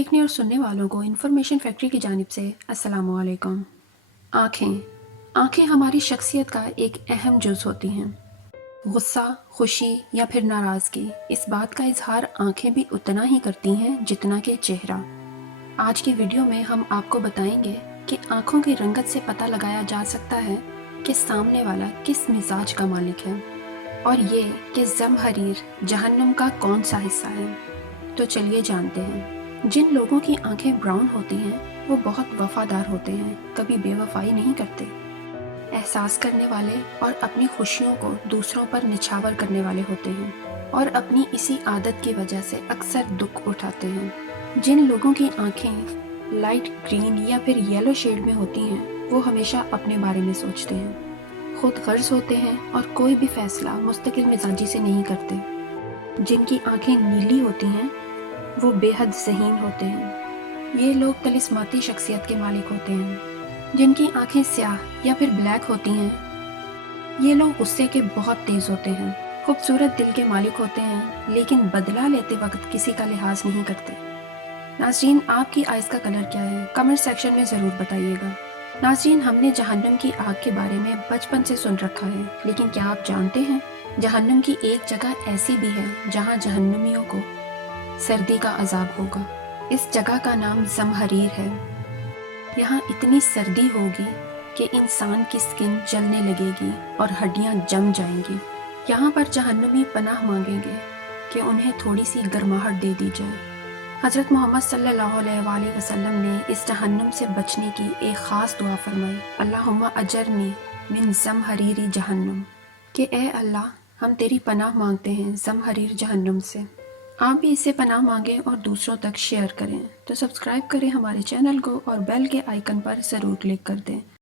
देखने और सुनने वालों को इन्फॉर्मेशन फैक्ट्री की जानिब से अस्सलामु अलैकुम। आँखें आँखें हमारी शख्सियत का एक अहम जुज़ होती हैं। गुस्सा, खुशी या फिर नाराज़गी, इस बात का इजहार आँखें भी उतना ही करती हैं जितना कि चेहरा। आज की वीडियो में हम आपको बताएंगे कि आँखों की रंगत से पता लगाया जा सकता है कि सामने वाला किस मिजाज का मालिक है, और ये कि ज़महरीर जहन्नुम का कौन सा हिस्सा है। तो चलिए जानते हैं। जिन लोगों की आंखें ब्राउन होती हैं वो बहुत वफादार होते हैं, कभी बेवफाई नहीं करते, एहसास करने वाले और अपनी खुशियों को दूसरों पर निछावर करने वाले होते हैं, और अपनी इसी आदत की वजह से अक्सर दुख उठाते हैं। जिन लोगों की आंखें लाइट ग्रीन या फिर येलो शेड में होती हैं वो हमेशा अपने बारे में सोचते हैं, खुद गर्ज होते हैं और कोई भी फैसला मुस्तकिल मिजाजी से नहीं करते। जिनकी आंखें नीली होती हैं वो बेहद ज़हीन होते हैं। ये लोग तलिस्माती शख्सियत के मालिक होते हैं। जिनकी आंखें स्याह या फिर ब्लैक होती हैं ये लोग गुस्से के बहुत तेज़ होते हैं, खूबसूरत दिल के मालिक होते हैं, लेकिन बदला लेते वक्त किसी का लिहाज नहीं करते। नाज़रीन, आपकी आइज़ का कलर क्या है? कमेंट सेक्शन में ज़रूर बताइएगा। नाज़रीन, हमने जहन्नुम की आग के बारे में बचपन से सुन रखा है, लेकिन क्या आप जानते हैं जहन्नुम की एक जगह ऐसी भी है जहाँ जहन्नुमियों को सर्दी का अजाब होगा। इस जगह का नाम ज़महरीर है। यहाँ इतनी सर्दी होगी कि इंसान की स्किन जलने लगेगी और हड्डियाँ जम जाएंगी। यहाँ पर जहन्नुमी पनाह मांगेंगे कि उन्हें थोड़ी सी गर्माहट दे दी जाए। हज़रत मोहम्मद सल्लल्लाहु अलैहि वसल्लम ने इस जहन्नुम से बचने की एक ख़ास दुआ फरमाई, अल्लाहुम्मा अजरनी मिन ज़महरीरी जहन्नुम, कि ए अल्लाह, हम तेरी पनाह मांगते हैं ज़महरीर जहन्नुम से। आप भी इससे पनाह मांगें और दूसरों तक शेयर करें। तो सब्सक्राइब करें हमारे चैनल को और बेल के आइकन पर ज़रूर क्लिक कर दें।